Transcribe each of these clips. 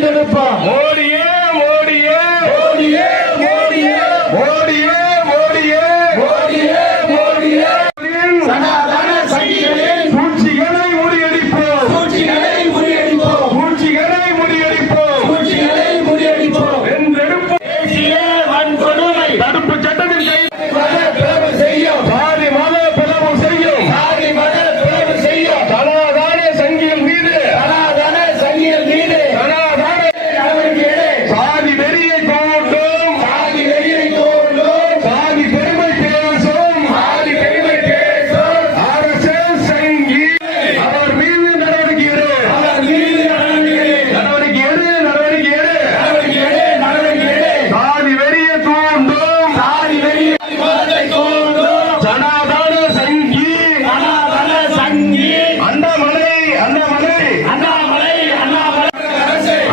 தேர்ந்தெடுப்போம். மோடியே மோடியே மோடியே மோடியே மோடியே மோடியே மோடியே மோடியே சனாதன சங்கிகளின் சூழ்ச்சிகளை முறியடிப்போம். சூழ்ச்சிகளை முறியடிப்போம். சூழ்ச்சிகளை முறியடிப்போம். சூழ்ச்சிகளை முறியடிப்போம். வென்றெடுப்போம். தேசிய வன்கொடுமை தடுப்பு சட்டத்தில் பிளவு செய்யும். சாதி மத பிளவு செய்யும். சாதி மத பிளவு செய்யும். சனாதன சங்கிகள் மீது சனாதன சங்கிகள் மீது சனாதன நடவடிக்கை சாதி வெறியை தூண்டும். சாதி வெறியை தூண்டும். சாதி பெருமை பேசும். சாதி பெருமை பேசும் அரசியல் சங்கி அவர் மீது நடவடிக்கை எடு. அவர் மீது நடவடிக்கை எடு. நடவடிக்கை எடு. நடவடிக்கை எடு. நடவடிக்கை எடு. சாதி வெறியை தூண்டும். சாதி வெறியை தூண்டும். சனாதன சங்கி சனாதன சங்கி அண்ணாமலை அண்ணாமலை அண்ணாமலை அண்ணாமலை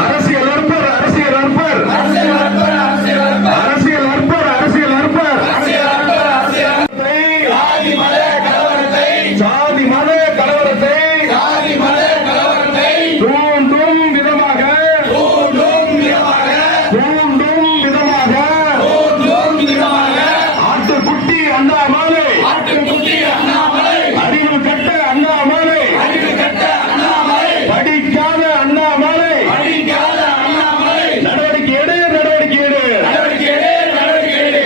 அரசியல் அற்பர் அரசியல் அற்பர் அரசியல் அற்பர் அரசியல் அற்பர் அரசியல் அற்பர் அரசியல் அற்பர் அரசியல் அற்பர் அரசியல் சாதி மத கலவரத்தை சாதி மத கலவரத்தை சாதி மத கலவரத்தை தூண்டும் விதமாக தூண்டும் விதமாக தூண்டும் விதமாக தூண்டும் விதமாக ஆட்டுக்குட்டி அண்ணாமலை ஆட்டுக்குட்டி அண்ணாமலை அறிவு கட்ட அண்ணாமலை அறிவு கட்ட அண்ணாமலை படிக்காத அண்ணாமலை படிக்காத அண்ணாமலை நடவடிக்கை எடு. நடவடிக்கை எடு. நடவடிக்கை எடு. நடவடிக்கை எடு.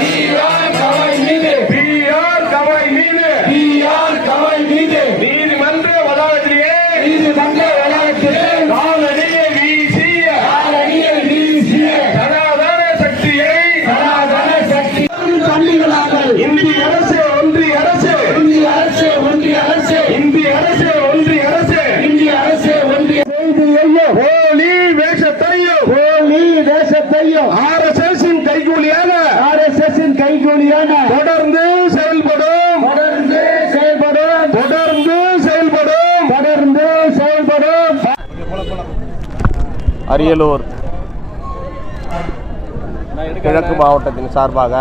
பிஆர் கவை மீது பிஆர் கவை மீது பிஆர் கவை மீது நீதிமன்ற வளாகத்திலே நீதிமன்ற வளாகத்திலே காலணியை வீசிய காலணியை வீசிய சனாதன சக்தியை சனாதன சக்தி தள்ளிவிடாமல் இந்திய அரசு ஒன்றிய அரசு இந்திய அரசு ஒன்றிய அரசு இந்திய அரசு ஒன்றிய அரசு இந்திய அரசு ஒன்றிய செய்தியையும் போலி வேஷத்தையும் போலி வேஷத்தையும் ஆர்எஸ்எஸ் கைகூலியான ஆர்எஸ்எஸ் கைகூலியான தொடர்ந்து செயல்படும் தொடர்ந்து செயல்படும் தொடர்ந்து செயல்படும் தொடர்ந்து செயல்படும். அரியலூர் கிழக்கு மாவட்டத்தின் சார்பாக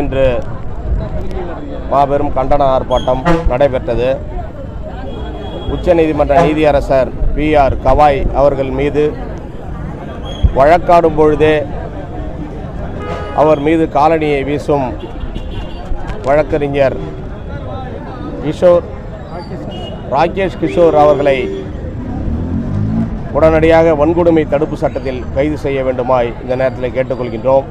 இன்று மாபெரும் கண்டன ஆர்ப்பாட்டம் நடைபெற்றது. உச்சநீதிமன்ற நீதியரசர் பிஆர் கவாய் அவர்கள் மீது வழக்காடும் பொழுதே அவர் மீது காலணியை வீசும் வழக்கறிஞர் ராகேஷ் கிஷோர் அவர்களை உடனடியாக வன்கொடுமை தடுப்பு சட்டத்தில் கைது செய்ய வேண்டுமாய் இந்த நேரத்தில் கேட்டுக்கொள்கின்றோம்.